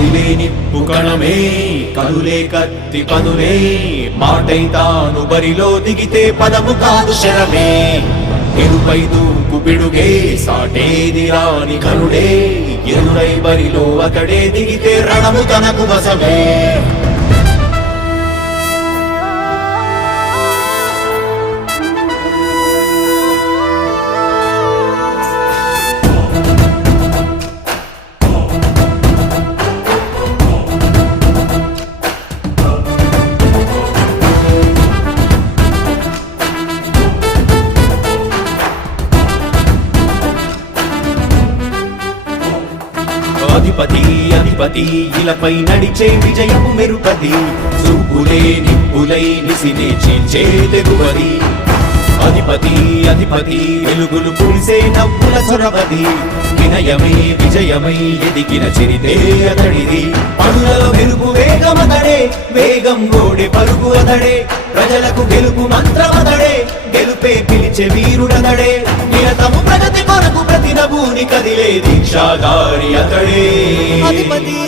కదిలే నిప్పు కణమే కనులే కత్తి పనులే మాటై తాను బరిలో దిగితే పదము కాదు శరమే ఎరుపై దూకు పిడుగే సాటేది రాని కనుడే ఎదురై బరిలో అతడే దిగితే రణము తనకు వశమే అధిపతి అధిపతి ఇలపై నడిచే విజయము మెరుపది చూపులే నిప్పులై నిసినే చీల్చే తెగువది అధిపతి అధిపతి వెలుగులు పులిసే నవ్వుల చొరవది వినయమై విజయమై ఎదిగిన చిరితే అతడిది పనులలో మెరుపు వేగమతడే వేగం గోడే పరుగు అతడే ప్రజలకు గెలుపు మంత్రమతడే గెలుపే పిలిచే వీరుడతడే నిరతము ప్రగతి కొరకు ప్రతి నభూని కదిలే దీక్షాగారి అతడే అధిపతి